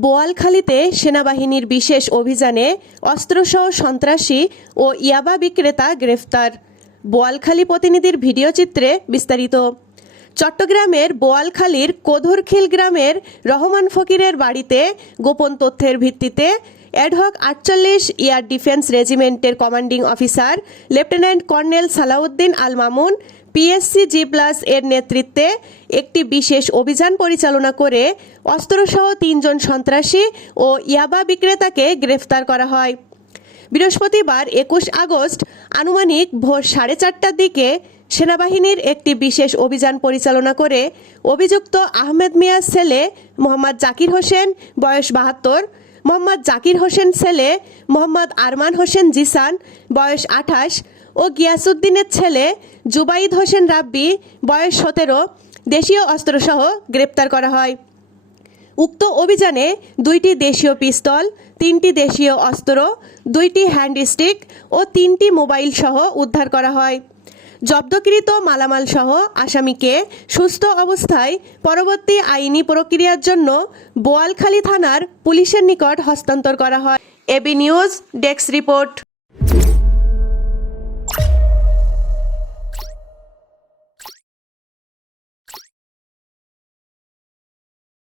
বোয়ালখালীতে সেনাবাহিনীর বিশেষ অভিযানে অস্ত্রসহ সন্ত্রাসী ও ইয়াবা বিক্রেতা গ্রেফতার। বোয়ালখালী প্রতিনিধির ভিডিও চিত্রে বিস্তারিত। চট্টগ্রামের বোয়ালখালীর কোধরখিল গ্রামের রহমান ফকিরের বাড়িতে গোপন তথ্যের ভিত্তিতে অ্যাডহক ৪৮ এয়ার ডিফেন্স রেজিমেন্টের commanding officer lieutenant colonel Salauddin Al Mamun PSC G+ এর নেতৃত্বে একটি বিশেষ অভিযান পরিচালনা করে অস্ত্রসহ ৩ জন সন্ত্রাসী ও ইয়াবা বিক্রেতাকে গ্রেফতার করা হয়। বৃহস্পতিবার ২১ আগস্ট আনুমানিক ভোর 4:30টার দিকে সেনাবাহিনীর একটি বিশেষ অভিযান পরিচালনা করে অভিযুক্ত আহমেদ মিয়ার ছেলে মোহাম্মদ জাকির হোসেন বয়স ৭২, মোহাম্মদ জাকির হোসেন ছেলে মোহাম্মদ আরমান হোসেন জিসান বয়স ২৮ ও গিয়াসউদ্দিনের ছেলে জুবাইদ হোসেন রাব্বি বয়স ১৭ দেশীয় অস্ত্রসহ গ্রেপ্তার করা হয়। উক্ত অভিযানে ২টি দেশীয় পিস্তল, ৩টি দেশীয় অস্ত্র, ২টি হ্যান্ডস্টিক ও ৩টি মোবাইল সহ উদ্ধার করা হয়। জব্দকৃত মালামাল সহ আসামিকে সুস্থ অবস্থায় পরবর্তী আইনি প্রক্রিয়ার জন্য বোয়ালখালী থানার পুলিশের নিকট হস্তান্তর করা হয়। AB news desk report.